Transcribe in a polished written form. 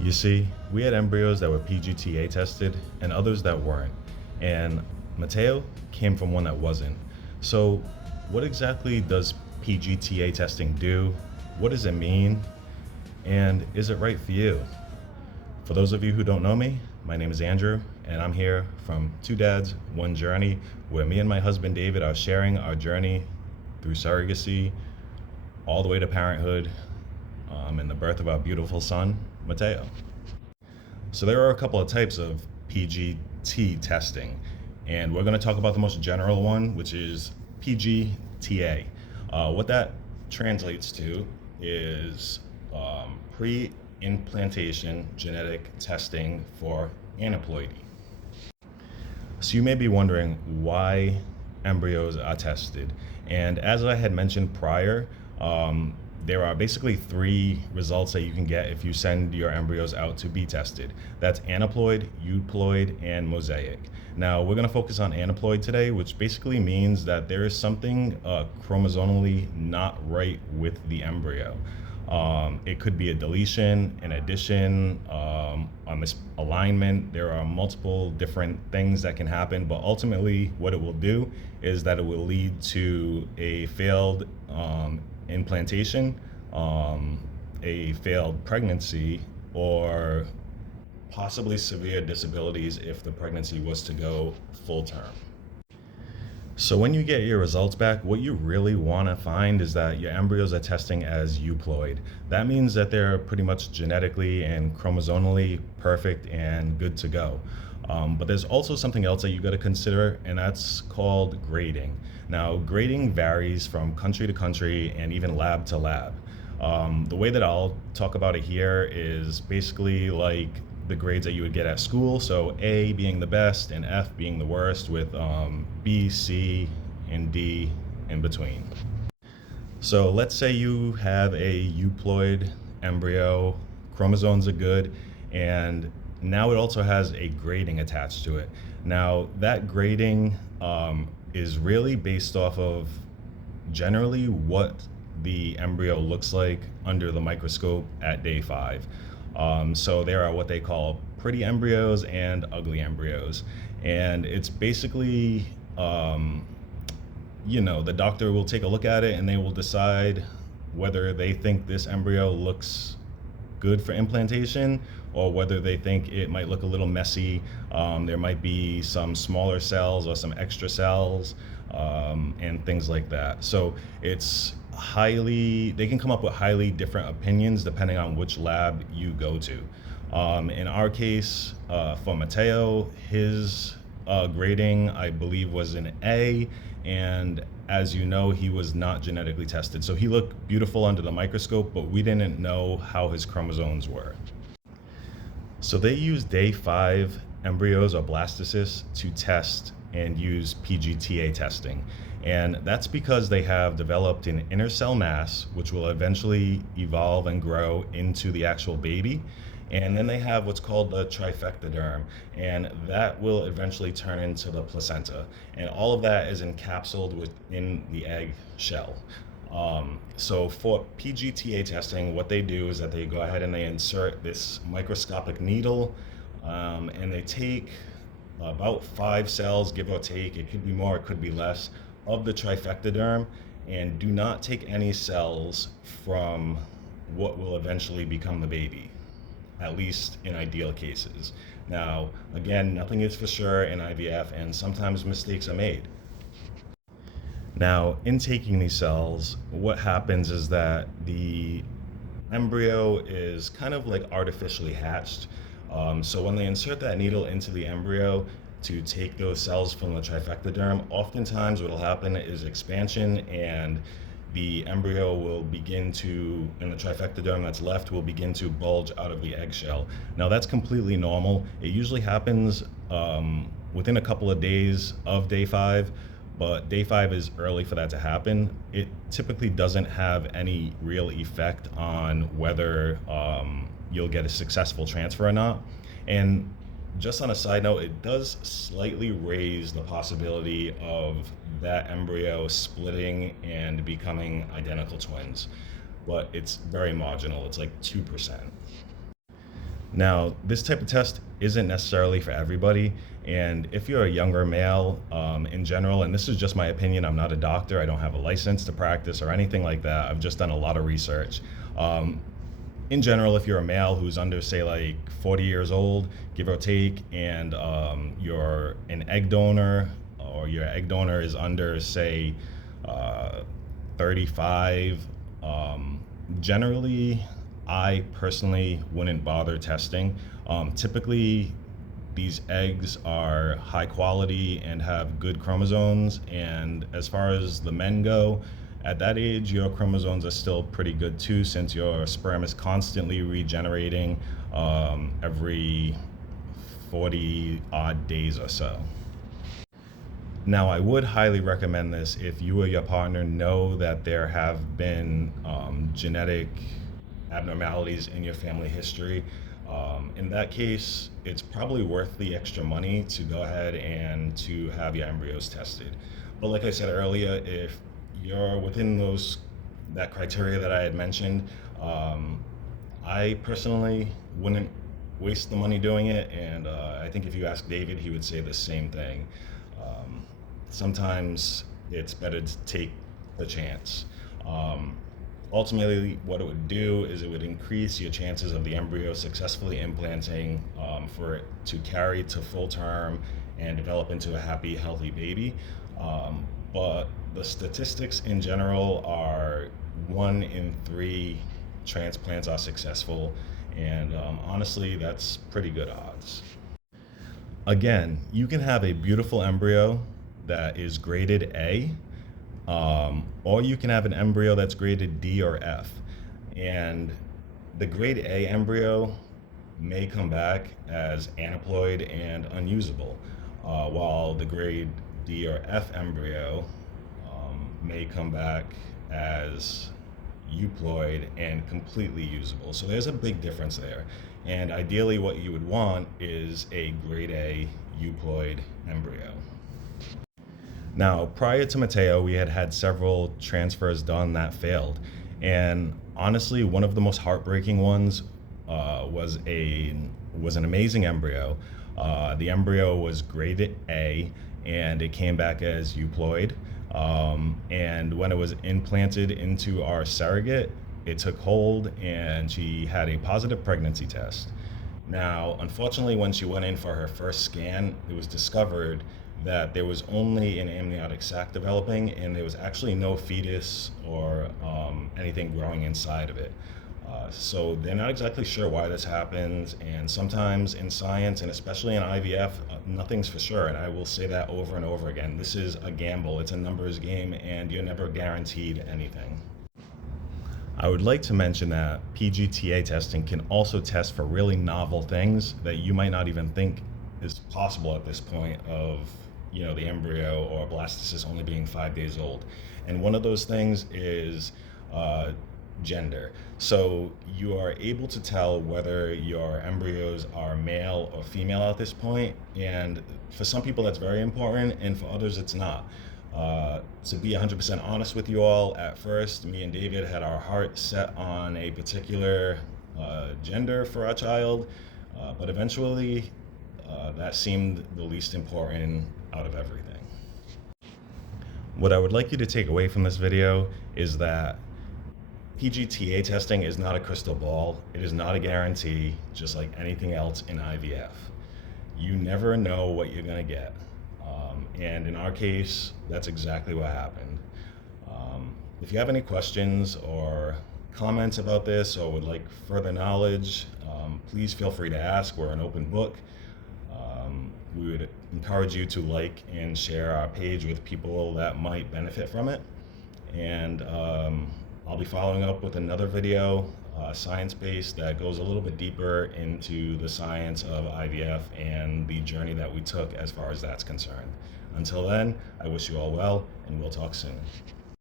You see, we had embryos that were PGT-A tested and others that weren't. And Mateo came from one that wasn't. So, what exactly does PGT-A testing do? What does it mean? And is it right for you? For those of you who don't know me, my name is Andrew, and I'm here from Two Dads, One Journey, where me and my husband David are sharing our journey through surrogacy all the way to parenthood and the birth of our beautiful son, Mateo. So there are a couple of types of PGT testing, and we're going to talk about the most general one, which is PGT-A. What that translates to is pre-implantation genetic testing for aneuploidy. So you may be wondering why embryos are tested. And as I had mentioned prior, there are basically three results that you can get if you send your embryos out to be tested. That's aneuploid, euploid, and mosaic. Now, we're going to focus on aneuploid today, which basically means that there is something chromosomally not right with the embryo. It could be a deletion, an addition, a misalignment. There are multiple different things that can happen, but ultimately what it will do is that it will lead to a failed implantation, a failed pregnancy, or possibly severe disabilities if the pregnancy was to go full term. So when you get your results back, what you really want to find is that your embryos are testing as euploid. That means that they're pretty much genetically and chromosomally perfect and good to go. But there's also something else that you got to consider, and that's called grading. Now, grading varies from country to country and even lab to lab. The way that I'll talk about it here is basically like the grades that you would get at school. So A being the best and F being the worst, with B, C, and D in between. So let's say you have a euploid embryo, chromosomes are good, and now it also has a grading attached to it. Now that grading is really based off of generally what the embryo looks like under the microscope at day 5. So there are what they call pretty embryos and ugly embryos. And it's basically, the doctor will take a look at it and they will decide whether they think this embryo looks good for implantation or whether they think it might look a little messy. There might be some smaller cells or some extra cells and things like that. So they can come up with highly different opinions depending on which lab you go to. In our case, for Mateo, his grading, I believe, was an A, and as you know, he was not genetically tested. So he looked beautiful under the microscope, but we didn't know how his chromosomes were. So they use day 5 embryos or blastocysts to test and use PGT-A testing. And that's because they have developed an inner cell mass, which will eventually evolve and grow into the actual baby. And then they have what's called the trifectoderm, and that will eventually turn into the placenta. And all of that is encapsulated within the egg shell. So for PGT-A testing, what they do is that they go ahead and they insert this microscopic needle, and they take about 5 cells, give or take. It could be more, it could be less, of the trifectoderm, and do not take any cells from what will eventually become the baby, at least in ideal cases. Now, again, nothing is for sure in IVF, and sometimes mistakes are made. Now, in taking these cells, what happens is that the embryo is kind of like artificially hatched. So when they insert that needle into the embryo to take those cells from the trifectoderm, oftentimes what will happen is expansion, and the embryo will begin to, and the trifectoderm that's left will begin to bulge out of the eggshell. Now that's completely normal. It usually happens within a couple of days of day 5, but day 5 is early for that to happen. It typically doesn't have any real effect on whether you'll get a successful transfer or not. And just on a side note, it does slightly raise the possibility of that embryo splitting and becoming identical twins, but it's very marginal. It's like 2%. Now, this type of test isn't necessarily for everybody, and if you're a younger male in general, and this is just my opinion, I'm not a doctor, I don't have a license to practice or anything like that, I've just done a lot of research. In general, if you're a male who's under, say, like 40 years old, give or take, and you're an egg donor, or your egg donor is under, say, uh, 35, generally, I personally wouldn't bother testing. Typically, these eggs are high quality and have good chromosomes. And as far as the men go, at that age, your chromosomes are still pretty good too, since your sperm is constantly regenerating every 40 odd days or so. Now, I would highly recommend this if you or your partner know that there have been genetic abnormalities in your family history. In that case, it's probably worth the extra money to go ahead and to have your embryos tested. But like I said earlier, if you're within that criteria that I had mentioned, I personally wouldn't waste the money doing it, and I think if you ask David, he would say the same thing. Sometimes it's better to take the chance. Ultimately, what it would do is it would increase your chances of the embryo successfully implanting, for it to carry to full term and develop into a happy, healthy baby. But the statistics in general are 1 in 3 transplants are successful, and honestly, that's pretty good odds. Again, you can have a beautiful embryo that is graded A, or you can have an embryo that's graded D or F. And the grade A embryo may come back as aneuploid and unusable, while the grade D or F embryo may come back as euploid and completely usable. So there's a big difference there. And ideally, what you would want is a grade A euploid embryo. Now, prior to Mateo, we had had several transfers done that failed. And honestly, one of the most heartbreaking ones was an amazing embryo. The embryo was graded A, and it came back as euploid. And when it was implanted into our surrogate, it took hold, and she had a positive pregnancy test. Now, unfortunately, when she went in for her first scan, it was discovered that there was only an amniotic sac developing, and there was actually no fetus or anything growing inside of it. So they're not exactly sure why this happens, and sometimes in science, and especially in IVF, nothing's for sure, and I will say that over and over again. This is a gamble, it's a numbers game, and you're never guaranteed anything. I would like to mention that PGT-A testing can also test for really novel things that you might not even think is possible at this point of, the embryo or blastocyst only being 5 days old. And one of those things is gender. So you are able to tell whether your embryos are male or female at this point. And for some people, that's very important, and for others, it's not. To be 100% honest with you all, at first, me and David had our heart set on a particular gender for our child, but eventually that seemed the least important out of everything. What I would like you to take away from this video is that PGT-A testing is not a crystal ball. It is not a guarantee, just like anything else in IVF. You never know what you're going to get. And in our case, that's exactly what happened. If you have any questions or comments about this or would like further knowledge, please feel free to ask. We're an open book. We would encourage you to like and share our page with people that might benefit from it. And I'll be following up with another video, science-based, that goes a little bit deeper into the science of IVF and the journey that we took as far as that's concerned. Until then, I wish you all well, and we'll talk soon.